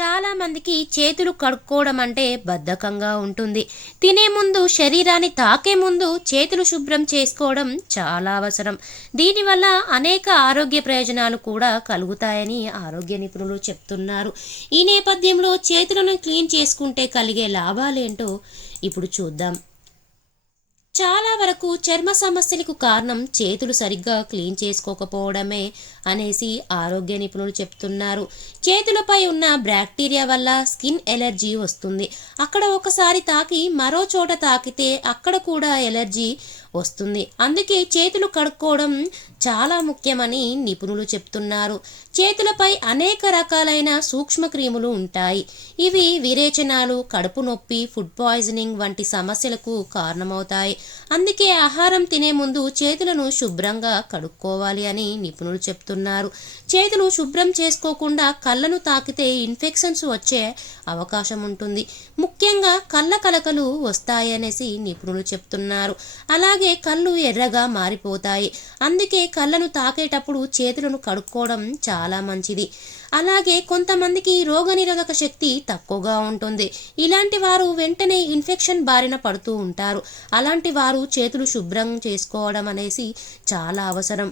చాలా మందికి చేతులు కడుక్కోవడం అంటే బద్ధకంగా ఉంటుంది. తినే ముందు, శరీరాన్ని తాకే ముందు చేతులు శుభ్రం చేసుకోవడం చాలా అవసరం. దీనివల్ల అనేక ఆరోగ్య ప్రయోజనాలు కూడా కలుగుతాయని ఆరోగ్య నిపుణులు చెప్తున్నారు. ఈ నేపథ్యంలో చేతులను క్లీన్ చేసుకుంటే కలిగే లాభాలేంటో ఇప్పుడు చూద్దాం. చాలా వరకు చర్మ సమస్యలకు కారణం చేతులు సరిగ్గా క్లీన్ చేసుకోకపోవడమే అనేసి ఆరోగ్య నిపుణులు చెప్తున్నారు. చేతులపై ఉన్న బ్యాక్టీరియా వల్ల స్కిన్ ఎలర్జీ వస్తుంది. అక్కడ ఒకసారి తాకి మరో చోట తాకితే అక్కడ కూడా ఎలర్జీ వస్తుంది. అందుకే చేతులు కడుక్కోవడం చాలా ముఖ్యమని నిపుణులు చెప్తున్నారు. చేతులపై అనేక రకాలైన సూక్ష్మ క్రిములు ఉంటాయి. ఇవి విరేచనాలు, కడుపు నొప్పి, ఫుడ్ పాయిజనింగ్ వంటి సమస్యలకు కారణమవుతాయి. అందుకే ఆహారం తినే ముందు చేతులను శుభ్రంగా కడుక్కోవాలి అని నిపుణులు చెప్తున్నారు. చేతులు శుభ్రం చేసుకోకుండా కళ్ళను తాకితే ఇన్ఫెక్షన్స్ వచ్చే అవకాశం ఉంటుంది. ముఖ్యంగా కళ్ళ కలకలు వస్తాయనేసి నిపుణులు చెప్తున్నారు. అలాగే కళ్ళు ఎర్రగా మారిపోతాయి. అందుకే కళ్ళను తాకేటప్పుడు చేతులను కడుక్కోవడం చాలా మంచిది. అలాగే కొంతమందికి రోగనిరోధక శక్తి తక్కువగా ఉంటుంది. ఇలాంటి వారు వెంటనే ఇన్ఫెక్షన్ బారిన పడుతూ ఉంటారు. అలాంటి వారు చేతులు శుభ్రం చేసుకోవడం అనేసి చాలా అవసరం.